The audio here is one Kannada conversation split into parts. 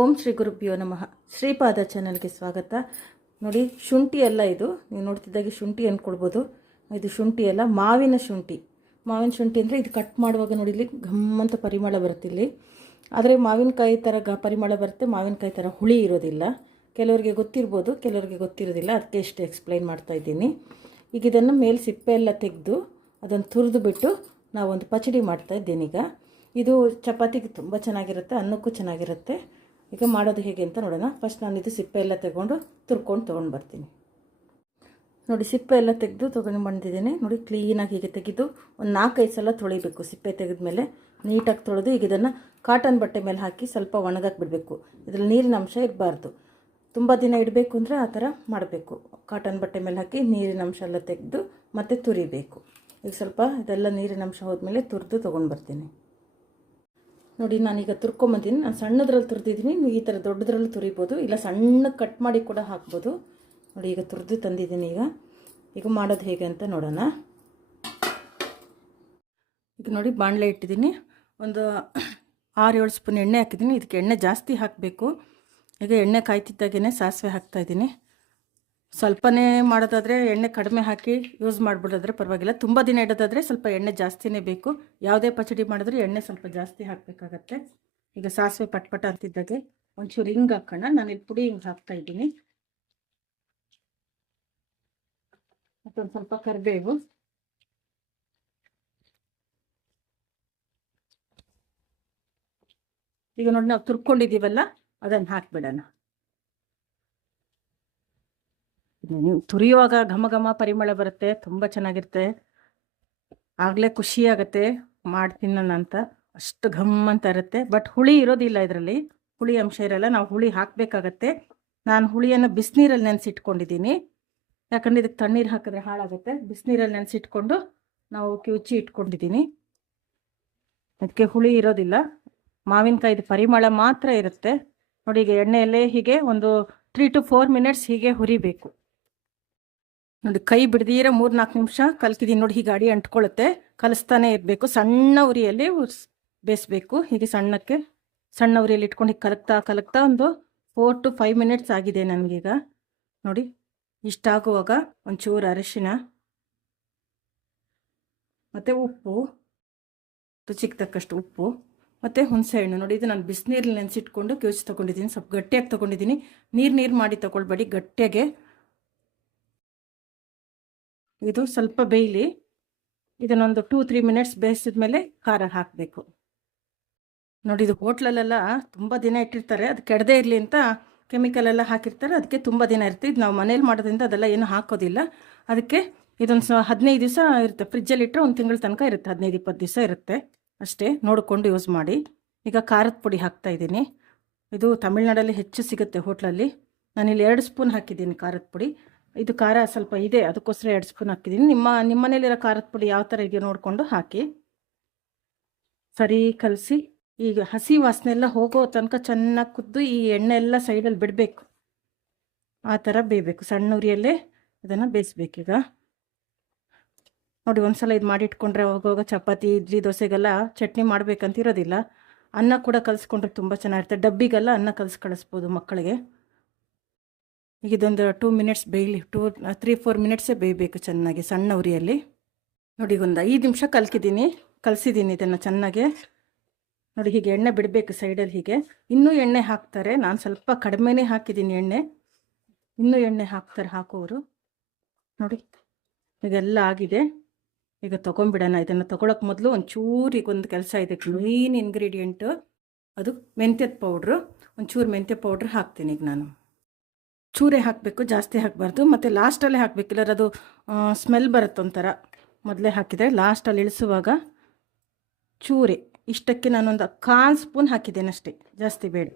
ಓಂ ಶ್ರೀ ಗುರುಪಿಯೋ ನಮಃ. ಶ್ರೀಪಾದ ಚಾನಲ್ಗೆ ಸ್ವಾಗತ. ನೋಡಿ, ಶುಂಠಿ ಎಲ್ಲ ಇದು. ನೀವು ನೋಡ್ತಿದ್ದಾಗೆ ಶುಂಠಿ ಅಂದ್ಕೊಳ್ಬೋದು. ಇದು ಶುಂಠಿ ಅಲ್ಲ, ಮಾವಿನ ಶುಂಠಿ. ಮಾವಿನ ಶುಂಠಿ ಅಂದರೆ ಇದು ಕಟ್ ಮಾಡುವಾಗ ನೋಡಿ, ಇಲ್ಲಿ ಘಮ್ಮಂತ ಪರಿಮಳ ಬರುತ್ತೆ ಇಲ್ಲಿ. ಆದರೆ ಮಾವಿನಕಾಯಿ ಥರ ಗ ಪರಿಮಳ ಬರುತ್ತೆ, ಮಾವಿನಕಾಯಿ ಥರ ಹುಳಿ ಇರೋದಿಲ್ಲ. ಕೆಲವರಿಗೆ ಗೊತ್ತಿರ್ಬೋದು, ಕೆಲವರಿಗೆ ಗೊತ್ತಿರೋದಿಲ್ಲ. ಅದಕ್ಕೆ ಇಷ್ಟು ಎಕ್ಸ್ಪ್ಲೈನ್ ಮಾಡ್ತಾ ಇದ್ದೀನಿ. ಈಗ ಇದನ್ನು ಮೇಲೆ ಸಿಪ್ಪೆ ಎಲ್ಲ ತೆಗೆದು ಅದನ್ನು ತುರಿದು ಬಿಟ್ಟು ನಾವೊಂದು ಪಚಡಿ ಮಾಡ್ತಾ ಇದ್ದೇನೆ ಈಗ. ಇದು ಚಪಾತಿಗೆ ತುಂಬ ಚೆನ್ನಾಗಿರುತ್ತೆ, ಅನ್ನಕ್ಕೂ ಚೆನ್ನಾಗಿರುತ್ತೆ. ಈಗ ಮಾಡೋದು ಹೇಗೆ ಅಂತ ನೋಡೋಣ. ಫಸ್ಟ್ ನಾನು ಇದು ಸಿಪ್ಪೆ ಎಲ್ಲ ತಗೊಂಡು ತುರ್ಕೊಂಡು ತೊಗೊಂಡು ಬರ್ತೀನಿ. ನೋಡಿ, ಸಿಪ್ಪೆ ಎಲ್ಲ ತೆಗೆದು ತೊಗೊಂಡು ಬಂದಿದ್ದೀನಿ. ನೋಡಿ ಕ್ಲೀನಾಗಿ ಹೀಗೆ ತೆಗೆದು ಒಂದು ನಾಲ್ಕೈದು ಸಲ ತೊಳಿಬೇಕು ಸಿಪ್ಪೆ ತೆಗೆದ್ಮೇಲೆ. ನೀಟಾಗಿ ತೊಳೆದು ಈಗ ಇದನ್ನು ಕಾಟನ್ ಬಟ್ಟೆ ಮೇಲೆ ಹಾಕಿ ಸ್ವಲ್ಪ ಒಣಗಾಕಿ ಬಿಡಬೇಕು ಇದರಲ್ಲಿ ನೀರಿನ ಅಂಶ ಇರಬಾರ್ದು. ತುಂಬ ದಿನ ಇಡಬೇಕು ಅಂದರೆ ಆ ಥರ ಮಾಡಬೇಕು. ಕಾಟನ್ ಬಟ್ಟೆ ಮೇಲೆ ಹಾಕಿ ನೀರಿನ ಅಂಶ ಎಲ್ಲ ತೆಗೆದು ಮತ್ತೆ ತುರಿಬೇಕು. ಈಗ ಸ್ವಲ್ಪ ಇದೆಲ್ಲ ನೀರಿನ ಅಂಶ ಹೋದ್ಮೇಲೆ ತುರಿದು ತೊಗೊಂಡು ಬರ್ತೀನಿ. ನೋಡಿ, ನಾನೀಗ ತುರ್ಕೊಂಬಂದಿದ್ದೀನಿ ನಾನು ಸಣ್ಣದ್ರಲ್ಲಿ ತುರಿದಿದ್ದೀನಿ ನೀವು ಈ ಥರ ದೊಡ್ಡದ್ರಲ್ಲಿ ತುರಿಬೋದು. ಇಲ್ಲ, ಸಣ್ಣ ಕಟ್ ಮಾಡಿ ಕೂಡ ಹಾಕ್ಬೋದು. ನೋಡಿ, ಈಗ ತುರಿದು ತಂದಿದ್ದೀನಿ ಈಗ. ಈಗ ಮಾಡೋದು ಹೇಗೆ ಅಂತ ನೋಡೋಣ. ಈಗ ನೋಡಿ, ಬಾಣಲೆ ಇಟ್ಟಿದ್ದೀನಿ. ಒಂದು ಆರು ಏಳು ಸ್ಪೂನ್ ಎಣ್ಣೆ ಹಾಕಿದ್ದೀನಿ. ಇದಕ್ಕೆ ಎಣ್ಣೆ ಜಾಸ್ತಿ ಹಾಕಬೇಕು. ಈಗ ಎಣ್ಣೆ ಕಾಯ್ತಿದ್ದಾಗೇ ಸಾಸಿವೆ ಹಾಕ್ತಾಯಿದ್ದೀನಿ ಸ್ವಲ್ಪನೇ ಮಾಡೋದಾದರೆ ಎಣ್ಣೆ ಕಡಿಮೆ ಹಾಕಿ ಯೂಸ್ ಮಾಡಿಬಿಡೋದ್ರೆ ಪರವಾಗಿಲ್ಲ. ತುಂಬ ದಿನ ಇಡೋದಾದರೆ ಸ್ವಲ್ಪ ಎಣ್ಣೆ ಜಾಸ್ತಿನೇ ಬೇಕು. ಯಾವುದೇ ಪಚಡಿ ಮಾಡಿದ್ರೂ ಎಣ್ಣೆ ಸ್ವಲ್ಪ ಜಾಸ್ತಿ ಹಾಕಬೇಕಾಗತ್ತೆ. ಈಗ ಸಾಸಿವೆ ಪಟ್ಪಟ ಅಂತಿದ್ದಾಗೆ ಒಂಚೂರು ಹಿಂಗೆ ಹಾಕೋಣ. ನಾನು ಇಲ್ಲಿ ಪುಡಿ ಹಿಂಗೆ ಹಾಕ್ತಾ ಇದ್ದೀನಿ. ಮತ್ತೊಂದು ಸ್ವಲ್ಪ ಕರಿಬೇವು. ಈಗ ನೋಡಿ ನಾವು ತುರ್ಕೊಂಡಿದ್ದೀವಲ್ಲ, ಅದನ್ನು ಹಾಕ್ಬಿಡೋಣ ನೀವು ತುರಿಯುವಾಗ ಘಮ ಘಮ ಪರಿಮಳ ಬರುತ್ತೆ, ತುಂಬ ಚೆನ್ನಾಗಿರುತ್ತೆ. ಆಗಲೇ ಖುಷಿ ಆಗುತ್ತೆ, ಮಾಡ್ತೀನಿ ಅಂತ. ಅಷ್ಟು ಘಮ್ ಅಂತ ಇರುತ್ತೆ. ಬಟ್ ಹುಳಿ ಇರೋದಿಲ್ಲ ಇದರಲ್ಲಿ. ಹುಳಿ ಅಂಶ ಇರಲ್ಲ. ನಾವು ಹುಳಿ ಹಾಕಬೇಕಾಗತ್ತೆ. ನಾನು ಹುಳಿಯನ್ನು ಬಿಸಿನೀರಲ್ಲಿ ನೆನೆಸಿಟ್ಕೊಂಡಿದ್ದೀನಿ. ಯಾಕಂದರೆ ಇದಕ್ಕೆ ತಣ್ಣೀರು ಹಾಕಿದ್ರೆ ಹಾಳಾಗುತ್ತೆ. ಬಿಸಿನೀರಲ್ಲಿ ನೆನೆಸಿಟ್ಕೊಂಡು ನಾವು ಕಿವುಚಿ ಇಟ್ಕೊಂಡಿದ್ದೀನಿ. ಅದಕ್ಕೆ ಹುಳಿ ಇರೋದಿಲ್ಲ. ಮಾವಿನಕಾಯಿದು ಪರಿಮಳ ಮಾತ್ರ ಇರುತ್ತೆ. ನೋಡಿ, ಈಗ ಎಣ್ಣೆಯಲ್ಲೇ ಹೀಗೆ ಒಂದು ತ್ರೀ ಟು ಫೋರ್ ಮಿನಿಟ್ಸ್ ಹೀಗೆ ಹುರಿಬೇಕು. ನೋಡಿ, ಕೈ ಬಿಡದಿರ ಮೂರು ನಾಲ್ಕು ನಿಮಿಷ ಕಲ್ಕಿದೀನಿ ನೋಡಿ ಹೀಗೆ ಗಾಡಿ ಅಂಟ್ಕೊಳ್ಳುತ್ತೆ ಕಲಿಸ್ತಾನೆ ಇರಬೇಕು. ಸಣ್ಣ ಉರಿಯಲ್ಲಿ ಬೇಯಿಸ್ಬೇಕು. ಹೀಗೆ ಸಣ್ಣಕ್ಕೆ ಸಣ್ಣ ಉರಿಯಲ್ಲಿ ಇಟ್ಕೊಂಡು ಹೀಗೆ ಕಲಕ್ತಾ ಕಲಕ್ತಾ ಒಂದು ಫೋರ್ ಟು ಫೈವ್ ಮಿನಿಟ್ಸ್ ಆಗಿದೆ ನನಗೀಗ ನೋಡಿ ಇಷ್ಟಾಗುವಾಗ ಒಂಚೂರು ಅರಿಶಿನ ಮತ್ತು ಉಪ್ಪು ರುಚಿಗೆ ತಕ್ಕಷ್ಟು ಉಪ್ಪು ಮತ್ತು ಹುಣಸೆಹಣ್ಣು ನೋಡಿ, ಇದು ನಾನು ಬಿಸಿನೀರಲ್ಲಿ ನೆನೆಸಿಟ್ಕೊಂಡು ಕ್ಯೂಚ್ ತೊಗೊಂಡಿದ್ದೀನಿ. ಸ್ವಲ್ಪ ಗಟ್ಟಿಯಾಗಿ ತೊಗೊಂಡಿದ್ದೀನಿ. ನೀರು ನೀರು ಮಾಡಿ ತೊಗೊಳ್ಬೇಡಿ ಗಟ್ಟಿಯಾಗೆ. ಇದು ಸ್ವಲ್ಪ ಬೇಯಲಿ. ಇದನ್ನೊಂದು ಟೂ ತ್ರೀ ಮಿನಿಟ್ಸ್ ಬೇಯಿಸಿದ ಮೇಲೆ ಖಾರ ಹಾಕಬೇಕು. ನೋಡಿ, ಇದು ಹೋಟ್ಲಲ್ಲೆಲ್ಲ ತುಂಬ ದಿನ ಇಟ್ಟಿರ್ತಾರೆ. ಅದು ಕೆಡದೇ ಇರಲಿ ಅಂತ ಕೆಮಿಕಲ್ ಎಲ್ಲ ಹಾಕಿರ್ತಾರೆ. ಅದಕ್ಕೆ ತುಂಬ ದಿನ ಇರುತ್ತೆ. ಇದು ನಾವು ಮನೇಲಿ ಮಾಡೋದ್ರಿಂದ ಅದೆಲ್ಲ ಏನು ಹಾಕೋದಿಲ್ಲ. ಅದಕ್ಕೆ ಇದೊಂದು ಸ ಹದಿನೈದು ದಿವಸ ಇರುತ್ತೆ. ಫ್ರಿಜ್ಜಲ್ಲಿ ಇಟ್ಟರೆ ಒಂದು ತಿಂಗಳ ತನಕ ಇರುತ್ತೆ. ಹದಿನೈದು, ಇಪ್ಪತ್ತು ದಿವಸ ಇರುತ್ತೆ. ಅಷ್ಟೇ ನೋಡಿಕೊಂಡು ಯೂಸ್ ಮಾಡಿ. ಈಗ ಖಾರದ ಪುಡಿ ಹಾಕ್ತಾ ಇದ್ದೀನಿ. ಇದು ತಮಿಳ್ನಾಡಲ್ಲಿ ಹೆಚ್ಚು ಸಿಗುತ್ತೆ ಹೋಟ್ಲಲ್ಲಿ. ನಾನಿಲ್ಲಿ ಎರಡು ಸ್ಪೂನ್ ಹಾಕಿದ್ದೀನಿ ಖಾರದ ಪುಡಿ. ಇದು ಖಾರ ಸ್ವಲ್ಪ ಇದೆ, ಅದಕ್ಕೋಸ್ಕರ ಎರಡು ಸ್ಪೂನ್ ಹಾಕಿದ್ದೀನಿ. ನಿಮ್ಮ ನಿಮ್ಮ ಮನೇಲಿರೋ ಖಾರದ ಪುಡಿ ಯಾವ ಥರ ಇದೆಯೋ ನೋಡಿಕೊಂಡು ಹಾಕಿ. ಸರಿ, ಕಲಸಿ. ಈಗ ಹಸಿ ವಾಸನೆ ಎಲ್ಲ ಹೋಗೋ ತನಕ ಚೆನ್ನಾಗಿ ಕುದ್ದು ಈ ಎಣ್ಣೆ ಎಲ್ಲ ಸೈಡಲ್ಲಿ ಬಿಡಬೇಕು. ಆ ಥರ ಬೇಯಬೇಕು. ಸಣ್ಣ ಉರಿಯಲ್ಲೇ ಅದನ್ನು ಬೇಯಿಸ್ಬೇಕೀಗ ನೋಡಿ, ಒಂದ್ಸಲ ಇದು ಮಾಡಿಟ್ಕೊಂಡ್ರೆ ಹೋಗುವಾಗ ಚಪಾತಿ, ಇಡ್ಲಿ, ದೋಸೆಗೆಲ್ಲ ಚಟ್ನಿ ಮಾಡಬೇಕಂತಿರೋದಿಲ್ಲ ಅನ್ನ ಕೂಡ ಕಲಿಸ್ಕೊಂಡ್ರೆ ತುಂಬ ಚೆನ್ನಾಗಿರುತ್ತೆ. ಡಬ್ಬಿಗೆಲ್ಲ ಅನ್ನ ಕಲಿಸಿ ಕಳಿಸ್ಬೋದು ಮಕ್ಕಳಿಗೆ. ಈಗ ಇದೊಂದು ಟೂ ಮಿನಿಟ್ಸ್ ಬೇಯಲಿ ಟೂ ತ್ರೀ ಫೋರ್ ಮಿನಿಟ್ಸೇ ಬೇಯಬೇಕು ಚೆನ್ನಾಗಿ, ಸಣ್ಣ ಉರಿಯಲ್ಲಿ. ನೋಡಿ, ಒಂದು ಐದು ನಿಮಿಷ ಕಲ್ಕಿದ್ದೀನಿ, ಕಲಸಿದ್ದೀನಿ ಇದನ್ನು ಚೆನ್ನಾಗೆ. ನೋಡಿ, ಹೀಗೆ ಎಣ್ಣೆ ಬಿಡಬೇಕು ಸೈಡಲ್ಲಿ ಹೀಗೆ. ಇನ್ನೂ ಎಣ್ಣೆ ಹಾಕ್ತಾರೆ, ನಾನು ಸ್ವಲ್ಪ ಕಡಿಮೆನೇ ಹಾಕಿದ್ದೀನಿ ಎಣ್ಣೆ. ಇನ್ನೂ ಎಣ್ಣೆ ಹಾಕ್ತಾರೆ ಹಾಕೋರು ನೋಡಿ, ಇದೆಲ್ಲ ಆಗಿದೆ. ಈಗ ತೊಗೊಂಬಿಡೋಣ ಇದನ್ನು ತೊಗೊಳಕ್ಕೆ ಮೊದಲು ಒಂದು ಕೆಲಸ ಇದೆ ಕ್ಲೀನ್ ಇಂಗ್ರೀಡಿಯೆಂಟು ಅದು ಮೆಂತ್ಯದ ಪೌಡ್ರು ಒಂಚೂರು ಮೆಂತ್ಯ ಪೌಡ್ರ್ ಹಾಕ್ತೀನಿ ಈಗ ನಾನು. ಚೂರೇ ಹಾಕಬೇಕು, ಜಾಸ್ತಿ ಹಾಕಬಾರ್ದು. ಮತ್ತು ಲಾಸ್ಟಲ್ಲೇ ಹಾಕಬೇಕು. ಇಲ್ಲರ ಅದು ಸ್ಮೆಲ್ ಬರುತ್ತೆ ಒಂಥರ. ಮೊದಲೇ ಹಾಕಿದರೆ ಲಾಸ್ಟಲ್ಲಿ ಇಳಿಸುವಾಗ ಚೂರೆ. ಇಷ್ಟಕ್ಕೆ ನಾನೊಂದು ಕಾಲು ಸ್ಪೂನ್ ಹಾಕಿದ್ದೇನೆ ಅಷ್ಟೇ. ಜಾಸ್ತಿ ಬೇಡ.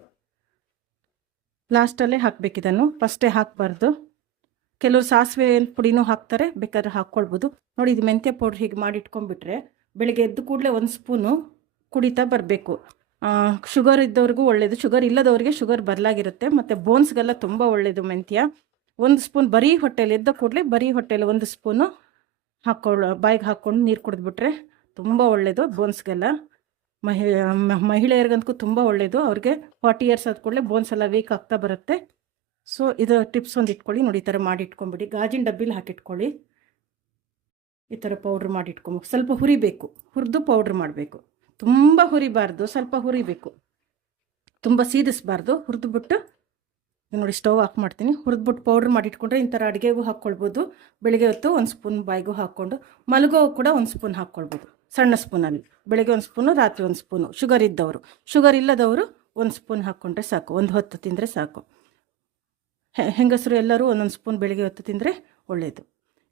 ಲಾಸ್ಟಲ್ಲೇ ಹಾಕಬೇಕಿದನ್ನು ಫಸ್ಟೇ ಹಾಕಬಾರ್ದು. ಕೆಲವರು ಸಾಸಿವೆ ಪುಡಿನೂ ಹಾಕ್ತಾರೆ. ಬೇಕಾದ್ರೆ ಹಾಕ್ಕೊಳ್ಬೋದು. ನೋಡಿ, ಇದು ಮೆಂತ್ಯ ಪೌಡ್ರ್ ಹೀಗೆ ಮಾಡಿ ಇಟ್ಕೊಂಡ್ಬಿಟ್ರೆ ಬೆಳಗ್ಗೆ ಎದ್ದು ಕೂಡಲೇ ಒಂದು ಸ್ಪೂನು ಕುಡಿತಾ ಬರಬೇಕು. ಶುಗರ್ ಇದ್ದವ್ರಿಗೂ ಒಳ್ಳೆಯದು ಶುಗರ್ ಇಲ್ಲದವ್ರಿಗೆ ಶುಗರ್ ಬದಲಾಗಿರುತ್ತೆ ಮತ್ತು ಬೋನ್ಸ್ಗೆಲ್ಲ ತುಂಬ ಒಳ್ಳೆಯದು ಮೆಂತ್ಯ. ಒಂದು ಸ್ಪೂನ್ ಬರೀ ಹೊಟ್ಟೆಲಿ ಎದ್ದ ಕೂಡಲೇ ಬರೀ ಹೊಟ್ಟೆಲಿ ಒಂದು ಸ್ಪೂನು ಹಾಕ್ಕೊಳ್ಳೋ ಬಾಯಿಗೆ ಹಾಕ್ಕೊಂಡು ನೀರು ಕುಡಿದ್ಬಿಟ್ರೆ ತುಂಬ ಒಳ್ಳೆಯದು ಬೋನ್ಸ್ಗೆಲ್ಲ. ಮಹಿ ಮಹಿಳೆಯರಿಗಂತೂ ತುಂಬ ಒಳ್ಳೆಯದು ಅವ್ರಿಗೆ ಫಾರ್ಟಿ ಇಯರ್ಸ್ ಆದ ಕೂಡಲೇ ಬೋನ್ಸ್ ಎಲ್ಲ ವೀಕ್ ಆಗ್ತಾ ಬರುತ್ತೆ. ಸೊ, ಇದು ಟಿಪ್ಸ್ ಒಂದು ಇಟ್ಕೊಳ್ಳಿ. ನೋಡಿ, ಈ ಥರ ಮಾಡಿ ಇಟ್ಕೊಂಬಿಡಿ. ಗಾಜಿನ ಡಬ್ಬಿಲಿ ಹಾಕಿಟ್ಕೊಳ್ಳಿ ಈ ಥರ ಪೌಡ್ರ್ ಮಾಡಿ ಇಟ್ಕೊಬೇಕು. ಸ್ವಲ್ಪ ಹುರಿಬೇಕು. ಹುರಿದು ಪೌಡ್ರ್ ಮಾಡಬೇಕು. ತುಂಬ ಹುರಿಬಾರ್ದು, ಸ್ವಲ್ಪ ಹುರಿಬೇಕು. ತುಂಬ ಸೀದಿಸ್ಬಾರ್ದು, ಹುರಿದ್ಬಿಟ್ಟು ನೋಡಿ ಸ್ಟವ್ ಆಫ್ ಮಾಡ್ತೀನಿ. ಹುರಿದ್ಬಿಟ್ಟು ಪೌಡ್ರ್ ಮಾಡಿ ಇಟ್ಕೊಂಡ್ರೆ ಈ ಥರ ಅಡುಗೆಗೂ ಹಾಕ್ಕೊಳ್ಬೋದು. ಬೆಳಗ್ಗೆ ಹೊತ್ತು ಒಂದು ಸ್ಪೂನ್ ಬಾಯಿಗೂ ಹಾಕ್ಕೊಂಡು, ಮಲಗೋ ಕೂಡ ಒಂದು ಸ್ಪೂನ್ ಹಾಕ್ಕೊಳ್ಬೋದು. ಸಣ್ಣ ಸ್ಪೂನಲ್ಲಿ. ಬೆಳಗ್ಗೆ ಒಂದು ಸ್ಪೂನು, ರಾತ್ರಿ ಒಂದು ಸ್ಪೂನು. ಶುಗರ್ ಇದ್ದವರು. ಶುಗರ್ ಇಲ್ಲದವರು ಒಂದು ಸ್ಪೂನ್ ಹಾಕ್ಕೊಂಡ್ರೆ ಸಾಕು. ಒಂದು ಹೊತ್ತು ತಿಂದರೆ ಸಾಕು. ಹೆಂಗಸರು ಎಲ್ಲರೂ ಒಂದೊಂದು ಸ್ಪೂನ್ ಬೆಳಗ್ಗೆ ಹೊತ್ತು ತಿಂದರೆ ಒಳ್ಳೆಯದು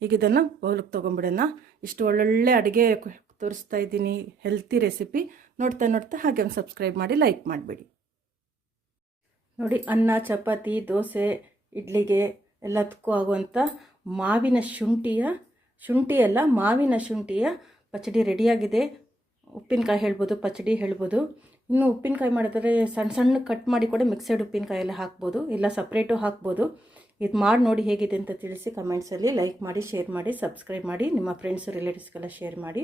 ಈಗ ಇದನ್ನು ಬೌಲಿಗೆ ತೊಗೊಂಬಿಡೋಣ ಇಷ್ಟು ಒಳ್ಳೊಳ್ಳೆ ಅಡುಗೆ ತೋರಿಸ್ತಾ ಇದ್ದೀನಿ. ಹೆಲ್ತಿ ರೆಸಿಪಿ ನೋಡ್ತಾ ನೋಡ್ತಾ ಹಾಗೆ ಒಂದು ಸಬ್ಸ್ಕ್ರೈಬ್ ಮಾಡಿ ಲೈಕ್ ಮಾಡಿಬಿಡಿ. ನೋಡಿ, ಅನ್ನ, ಚಪಾತಿ, ದೋಸೆ, ಇಡ್ಲಿಗೆ ಎಲ್ಲದಕ್ಕೂ ಆಗುವಂಥ ಮಾವಿನ ಶುಂಠಿಯ, ಶುಂಠಿ ಅಲ್ಲ, ಮಾವಿನ ಶುಂಠಿಯ ಪಚಡಿ ರೆಡಿಯಾಗಿದೆ. ಉಪ್ಪಿನಕಾಯಿ ಹೇಳ್ಬೋದು, ಪಚಡಿ ಹೇಳ್ಬೋದು. ಇನ್ನು ಉಪ್ಪಿನಕಾಯಿ ಮಾಡಿದ್ರೆ ಸಣ್ಣ ಸಣ್ಣ ಕಟ್ ಮಾಡಿ ಕೂಡ ಮಿಕ್ಸೆಡ್ ಉಪ್ಪಿನಕಾಯಿ ಎಲ್ಲ ಹಾಕ್ಬೋದು. ಇಲ್ಲ ಸಪ್ರೇಟು ಹಾಕ್ಬೋದು. ಇದು ಮಾಡಿ ನೋಡಿ ಹೇಗಿದೆ ಅಂತ ತಿಳಿಸಿ ಕಮೆಂಟ್ಸಲ್ಲಿ ಲೈಕ್ ಮಾಡಿ ಶೇರ್ ಮಾಡಿ ಸಬ್ಸ್ಕ್ರೈಬ್ ಮಾಡಿ, ನಿಮ್ಮ ಫ್ರೆಂಡ್ಸು ರಿಲೇಟಿವ್ಸ್ಗೆಲ್ಲ ಶೇರ್ ಮಾಡಿ.